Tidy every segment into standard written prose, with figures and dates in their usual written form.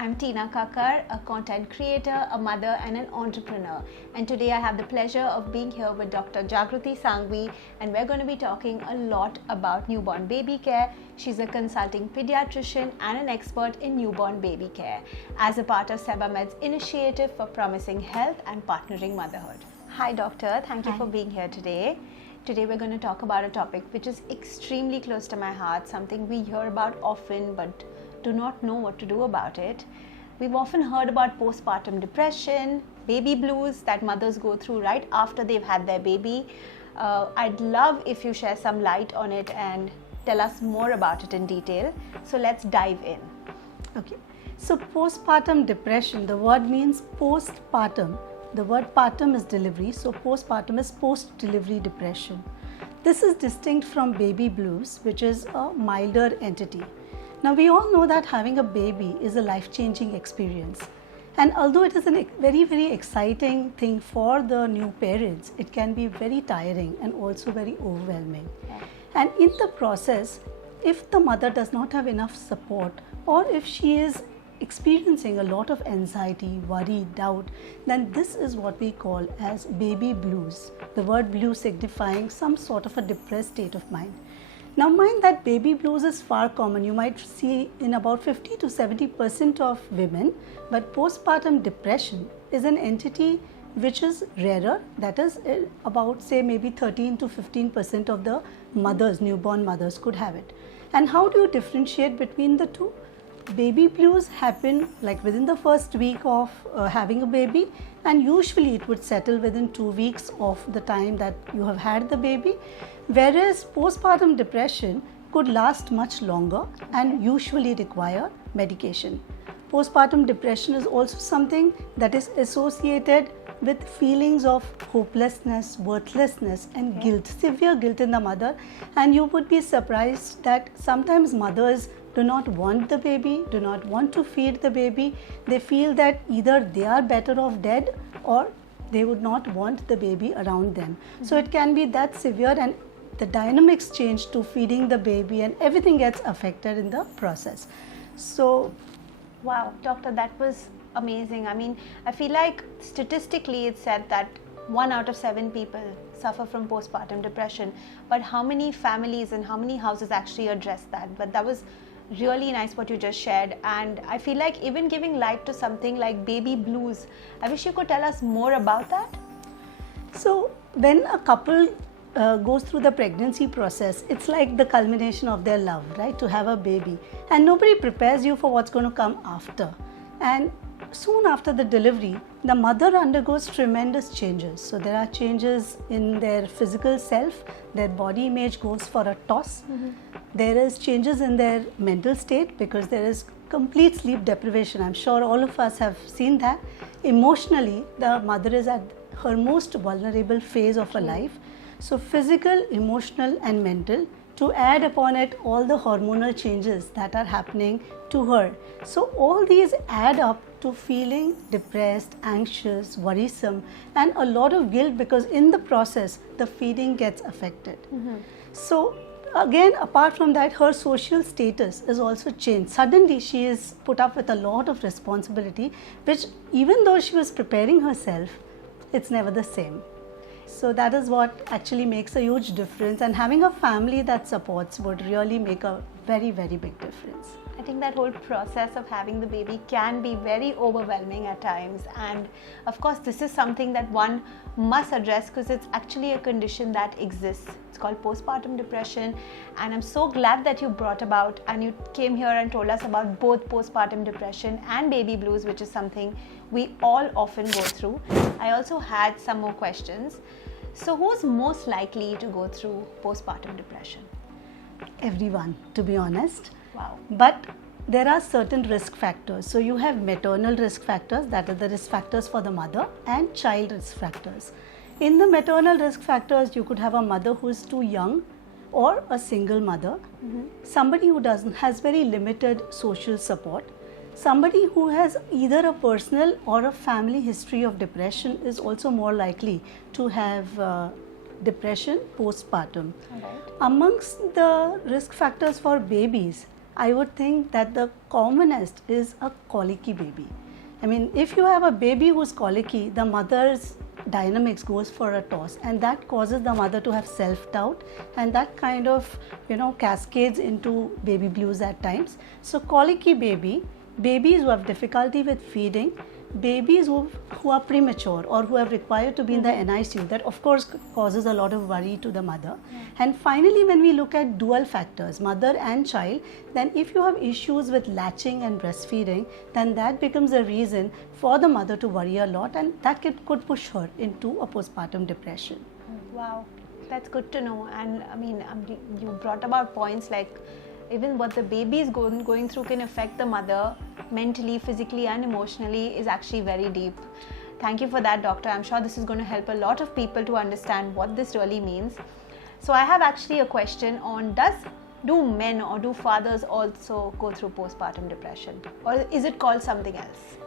I'm Tina Kakar, a content creator, a mother and an entrepreneur. And today I have the pleasure of being here with Dr. Jagruti Sanghvi, and we're going to be talking a lot about newborn baby care. She's a consulting pediatrician and an expert in newborn baby care as a part of Sebamed's initiative for promising health and partnering motherhood. Hi doctor, thank you for being here today. Today we're going to talk about a topic which is extremely close to my heart, something we hear about often but do not know what to do about it. We've often heard about postpartum depression, baby blues that mothers go through right after they've had their baby. I'd love if you share some light on it and tell us more about it in detail. So let's dive in. Okay, so postpartum depression, the word means postpartum. The word partum is delivery, so postpartum is post-delivery depression. This is distinct from baby blues, which is a milder entity. Now, we all know that having a baby is a life-changing experience. And although it is a very, very exciting thing for the new parents, it can be very tiring and also very overwhelming. And in the process, if the mother does not have enough support, or if she is experiencing a lot of anxiety, worry, doubt, then this is what we call as baby blues. The word blue signifying some sort of a depressed state of mind. Now mind that baby blues is far common. You might see in about 50 to 70% of women, but postpartum depression is an entity which is rarer. That is about say maybe 13 to 15% of the mothers, newborn mothers could have it. And how do you differentiate between the two? Baby blues happen like within the first week of having a baby, and usually it would settle within 2 weeks of the time that you have had the baby, whereas postpartum depression could last much longer and usually require medication. Postpartum depression is also something that is associated with feelings of hopelessness, worthlessness and guilt, severe guilt in the mother, and you would be surprised that sometimes mothers do not want the baby, do not want to feed the baby. They feel that either they are better off dead or they would not want the baby around them. So it can be that severe, and the dynamics change to feeding the baby and everything gets affected in the process. So, wow, doctor, that was amazing. I mean, I feel like statistically it's said that 1 out of 7 people suffer from postpartum depression, but how many families and how many houses actually address that? But that was really nice what you just shared, and I feel like even giving light to something like baby blues, I wish you could tell us more about that. So when a couple goes through the pregnancy process, it's like the culmination of their love, right, to have a baby, and nobody prepares you for what's going to come after. And soon after the delivery, the mother undergoes tremendous changes. So there are changes in their physical self, their body image goes for a toss. There is changes in their mental state because there is complete sleep deprivation. I'm sure all of us have seen that. Emotionally, the mother is at her most vulnerable phase of her life. So physical, emotional and mental, to add upon it all the hormonal changes that are happening to her. So all these add up to feeling depressed, anxious, worrisome and a lot of guilt, because in the process the feeding gets affected. So again, apart from that, her social status is also changed. Suddenly she is put up with a lot of responsibility, which even though she was preparing herself, it's never the same. So that is what actually makes a huge difference, and having a family that supports would really make a very, very big difference. I think that whole process of having the baby can be very overwhelming at times, and of course this is something that one must address because it's actually a condition that exists. It's called postpartum depression, and I'm so glad that you brought about and you came here and told us about both postpartum depression and baby blues, which is something we all often go through. I also had some more questions. So who's most likely to go through postpartum depression? Everyone, to be honest. Wow. But there are certain risk factors. So you have maternal risk factors, that are the risk factors for the mother, and child risk factors. In the maternal risk factors, you could have a mother who is too young or a single mother, somebody who has very limited social support, somebody who has either a personal or a family history of depression is also more likely to have depression postpartum. All right. Amongst the risk factors for babies, I would think that the commonest is a colicky baby. I mean, if you have a baby who's colicky, the mother's dynamics goes for a toss, and that causes the mother to have self-doubt, and that kind of cascades into baby blues at times. So colicky babies who have difficulty with feeding, babies who are premature or who have required to be in the NICU, that of course causes a lot of worry to the mother. And finally, when we look at dual factors, mother and child, then if you have issues with latching and breastfeeding, then that becomes a reason for the mother to worry a lot, and that could push her into a postpartum depression. Wow, that's good to know. And I mean, you brought about points like even what the baby is going through can affect the mother mentally, physically and emotionally is actually very deep. Thank you for that, doctor. I'm sure this is going to help a lot of people to understand what this really means. So I have actually a question on do men or do fathers also go through postpartum depression, or is it called something else?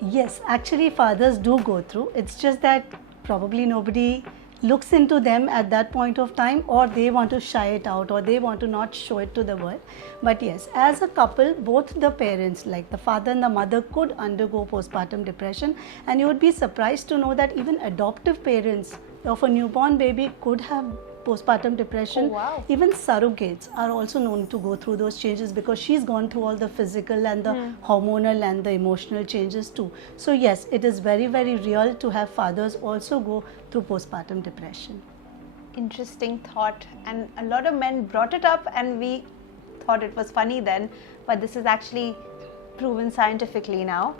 Yes, actually fathers do go through. It's just that probably nobody looks into them at that point of time, or they want to shy it out, or they want to not show it to the world. But yes, as a couple, both the parents, like the father and the mother, could undergo postpartum depression, and you would be surprised to know that even adoptive parents of a newborn baby could have postpartum depression. Oh, wow. Even surrogates are also known to go through those changes, because she's gone through all the physical and the hormonal and the emotional changes too. So yes, it is very, very real to have fathers also go through postpartum depression. Interesting thought, and a lot of men brought it up and we thought it was funny then, but this is actually proven scientifically now.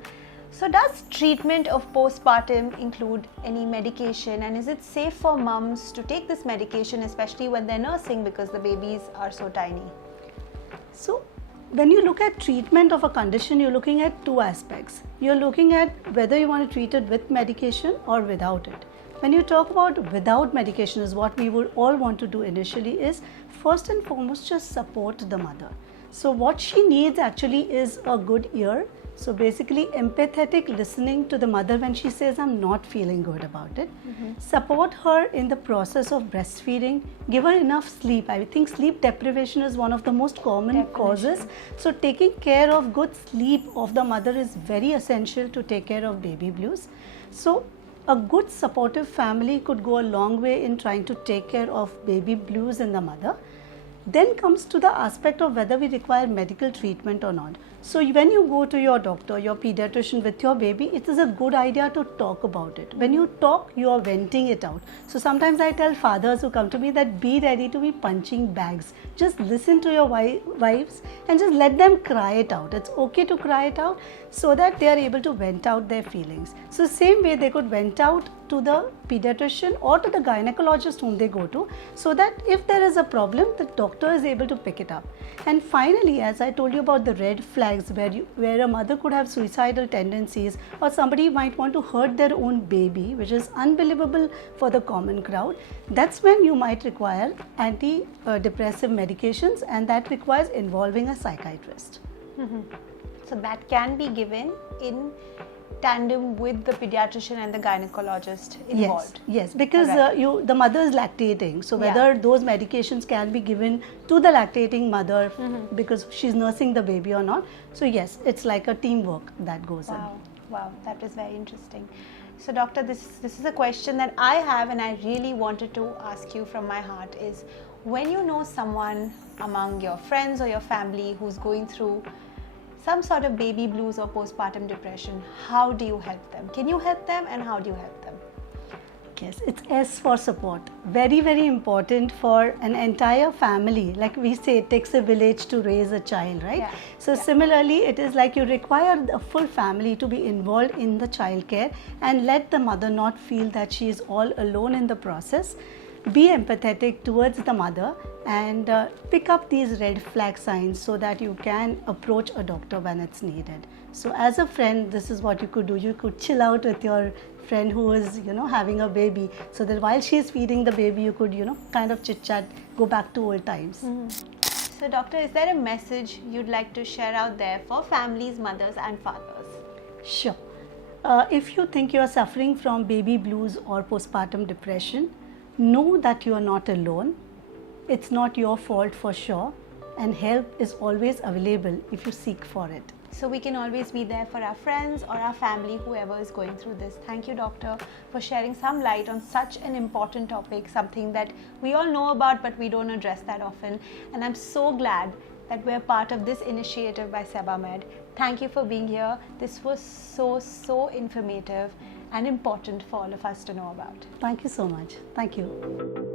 So does treatment of postpartum include any medication, and is it safe for mums to take this medication, especially when they're nursing, because the babies are so tiny? So when you look at treatment of a condition, you're looking at two aspects. You're looking at whether you want to treat it with medication or without it. When you talk about without medication, is what we would all want to do initially is first and foremost just support the mother. So what she needs actually is a good ear. So basically empathetic listening to the mother when she says, I'm not feeling good about it. Support her in the process of breastfeeding. Give her enough sleep. I think sleep deprivation is one of the most common causes. So taking care of good sleep of the mother is very essential to take care of baby blues. So a good supportive family could go a long way in trying to take care of baby blues in the mother. Then comes to the aspect of whether we require medical treatment or not. So when you go to your doctor, your pediatrician with your baby, it is a good idea to talk about it. When you talk, you are venting it out. So sometimes I tell fathers who come to me that be ready to be punching bags. Just listen to your wives and just let them cry it out. It's okay to cry it out so that they are able to vent out their feelings. So same way they could vent out to the pediatrician or to the gynecologist whom they go to, so that if there is a problem, the doctor is able to pick it up. And finally, as I told you about the red flags where a mother could have suicidal tendencies, or somebody might want to hurt their own baby, which is unbelievable for the common crowd, that's when you might require antidepressive medications, and that requires involving a psychiatrist. So that can be given in tandem with the pediatrician and the gynecologist involved. Yes, because the mother is lactating, so whether those medications can be given to the lactating mother because she's nursing the baby or not. So yes, it's like a teamwork that goes on. Wow, that is very interesting. So doctor, this is a question that I have and I really wanted to ask you from my heart is, when you know someone among your friends or your family who's going through some sort of baby blues or postpartum depression, how do you help them? Can you help them, and how do you help them? Yes, it's S for support. Very, very important for an entire family. Like we say, it takes a village to raise a child, right? So similarly, it is like you require a full family to be involved in the childcare and let the mother not feel that she is all alone in the process. Be empathetic towards the mother and pick up these red flag signs so that you can approach a doctor when it's needed. So as a friend, this is what you could do. You could chill out with your friend who is, having a baby, so that while she's feeding the baby, you could, kind of chit chat, go back to old times. So doctor, is there a message you'd like to share out there for families, mothers and fathers? Sure. If you think you are suffering from baby blues or postpartum depression, know that you are not alone. It's not your fault for sure. and help is always available if you seek for it. So we can always be there for our friends or our family, whoever is going through this. Thank you, doctor, for sharing some light on such an important topic, something that we all know about but we don't address that often. And I'm so glad that we're part of this initiative by Sebamed. Thank you for being here. This was so informative and important for all of us to know about. Thank you so much. Thank you.